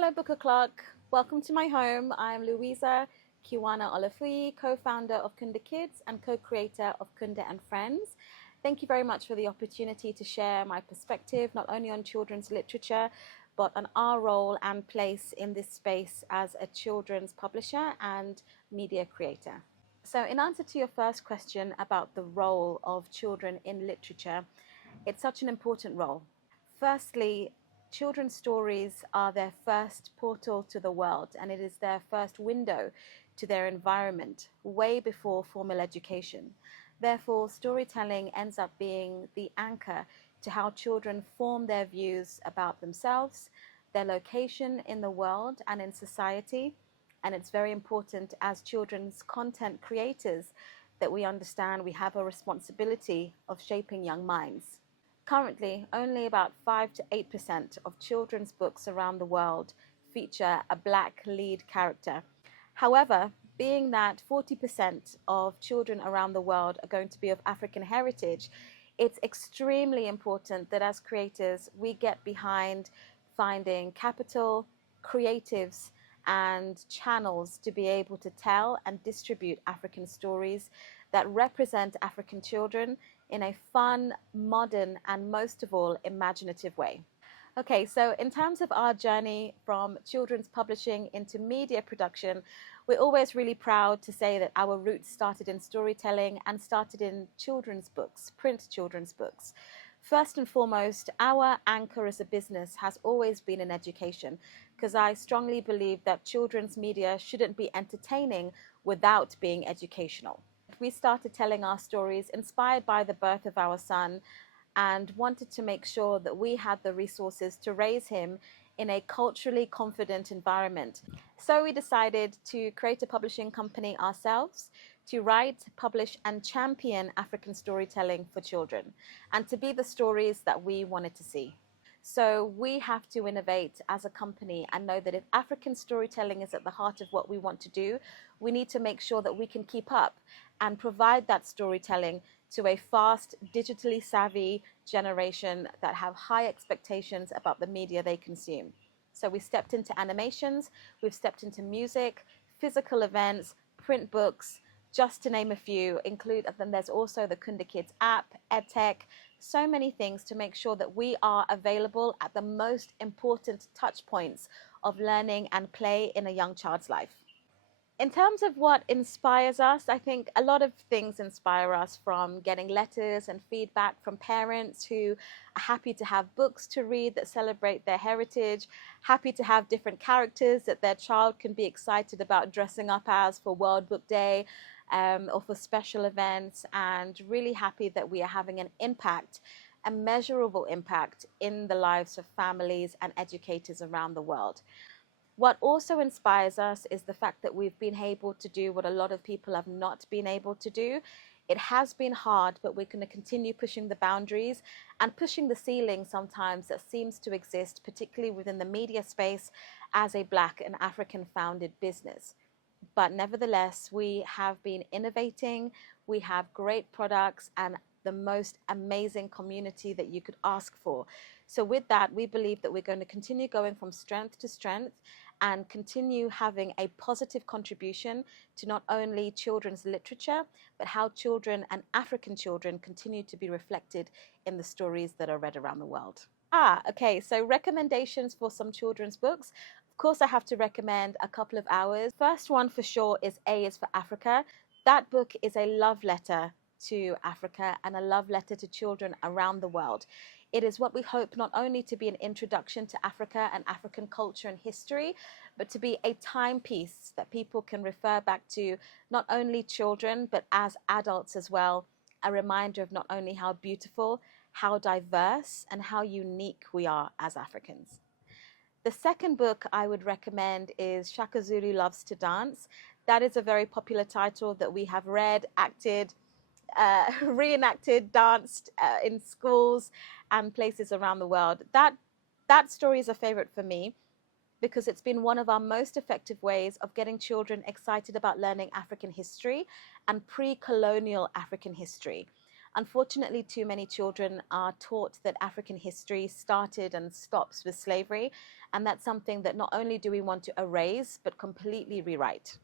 Hello Book O'Clock, welcome to my home. I'm Louisa, Kiwana-Olafuyi, co-founder of Kunda Kids and co-creator of Kunda and Friends. Thank you very much for the opportunity to share my perspective, not only on children's literature, but on our role and place in this space as a children's publisher and media creator. So in answer to your first question about the role of children in literature, it's such an important role. Firstly, children's stories are their first portal to the world, and it is their first window to their environment, way before formal education. Therefore, storytelling ends up being the anchor to how children form their views about themselves, their location in the world and in society. And it's very important as children's content creators that we understand we have a responsibility of shaping young minds. Currently, only about 5 to 8% of children's books around the world feature a Black lead character. However, being that 40% of children around the world are going to be of African heritage, it's extremely important that as creators we get behind finding capital, creatives, and channels to be able to tell and distribute African stories that represent African children in a fun, modern, and most of all, imaginative way. Okay, so in terms of our journey from children's publishing into media production, we're always really proud to say that our roots started in storytelling and started in children's books, print children's books. First and foremost, our anchor as a business has always been in education, because I strongly believe that children's media shouldn't be entertaining without being educational. We started telling our stories inspired by the birth of our son and wanted to make sure that we had the resources to raise him in a culturally confident environment. So we decided to create a publishing company ourselves to write, publish, and champion African storytelling for children and to be the stories that we wanted to see. So we have to innovate as a company and know that if African storytelling is at the heart of what we want to do, we need to make sure that we can keep up and provide that storytelling to a fast, digitally savvy generation that have high expectations about the media they consume. So we stepped into animations, we've stepped into music, physical events, print books, just to name a few, and then there's also the Kunda Kids app, EdTech, so many things to make sure that we are available at the most important touch points of learning and play in a young child's life. In terms of what inspires us, I think a lot of things inspire us, from getting letters and feedback from parents who are happy to have books to read that celebrate their heritage, happy to have different characters that their child can be excited about dressing up as for World Book Day, or for special events, and really happy that we are having an impact, a measurable impact in the lives of families and educators around the world. What also inspires us is the fact that we've been able to do what a lot of people have not been able to do. It has been hard, but we're going to continue pushing the boundaries and pushing the ceiling sometimes that seems to exist, particularly within the media space as a Black and African founded business. But nevertheless, we have been innovating, we have great products and the most amazing community that you could ask for. So with that, we believe that we're going to continue going from strength to strength and continue having a positive contribution to not only children's literature, but how children and African children continue to be reflected in the stories that are read around the world. Okay, so recommendations for some children's books. Of course, I have to recommend a couple of ours. First one for sure is A is for Africa. That book is a love letter to Africa and a love letter to children around the world. It is what we hope not only to be an introduction to Africa and African culture and history, but to be a timepiece that people can refer back to, not only children, but as adults as well. A reminder of not only how beautiful, how diverse, and how unique we are as Africans. The second book I would recommend is Shaka Zulu Loves to Dance. That is a very popular title that we have read, acted, reenacted, danced in schools and places around the world. That story is a favorite for me because it's been one of our most effective ways of getting children excited about learning African history and pre-colonial African history. Unfortunately, too many children are taught that African history started and stops with slavery, and that's something that not only do we want to erase, but completely rewrite.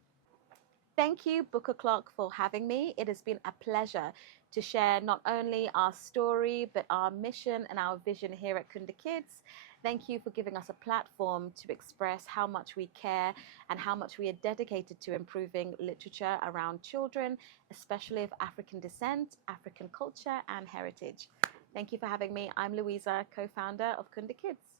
Thank you, Book O'Clock, for having me. It has been a pleasure to share not only our story, but our mission and our vision here at Kunda Kids. Thank you for giving us a platform to express how much we care and how much we are dedicated to improving literature around children, especially of African descent, African culture, and heritage. Thank you for having me. I'm Louisa, co-founder of Kunda Kids.